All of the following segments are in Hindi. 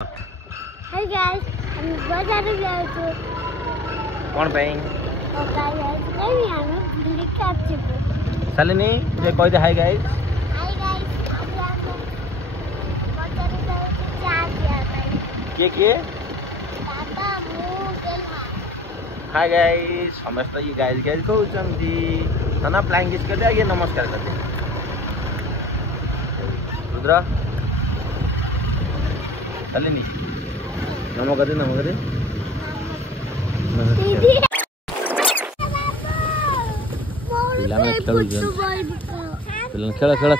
Hi guys, I'm Bazaar जाऊँ कौन पे और गाइस नहीं आना दिल्ली का चिप शालिनी ये कोई दे हाय गाइस Hi guys आज हम बाजार जाऊँ चार जाता के पापा मुँह केला हाय गाइस समस्त ये गाइस गाइस को चंदी तना फ्लाइंग किस कर दे ये नमस्कार कर दे रुद्र शालिनी नमो कर दे दीदी पिलाने खेलु जन पिलाने खेल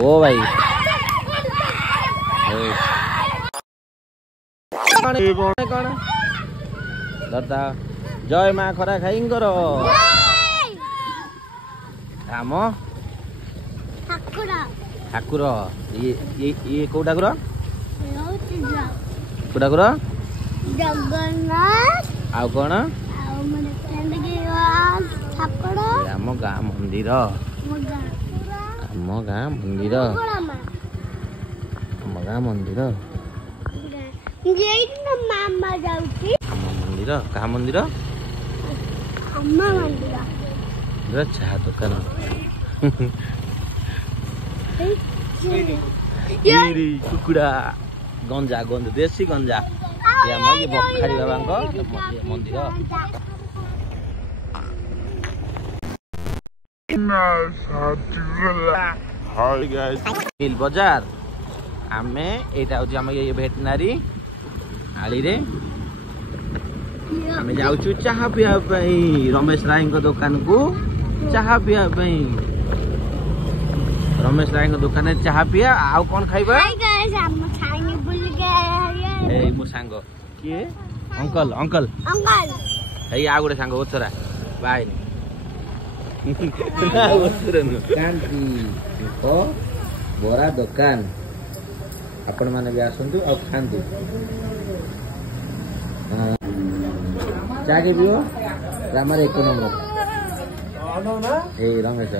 ओ भाई कौन दादा जय माँ खरा खाई कर राम ठाकुर ये कौ ठाकुर कौ ठाकुर जगन्नाथ आउ कौन आम गाँ मंदिर मामा जाऊँगी मंदिर कहा मंदिर अम्मा मंदिर चाह दुकान कुकुड़ा गंजा देसी गंजा ये बखारी बाबा मंदिर हिल बजार आमे एटा होची हम ये भेटनारी आली रे आमे जाउछु चाहा पिया पई रमेश राय को दुकान को चाहा पिया पई रमेश राय को दुकान में चाहा पिया आउ कोन खाइबा हाय गाइस हम खाने भूल गए ए मो सांग के अंकल ए आ गुडे सांग ओछरा बाय ना ओछरा न कांती को बोरा दुकान आपण माने भी आसंतु और खांतु चागे पियो रामर 1 नंबर ए रमेश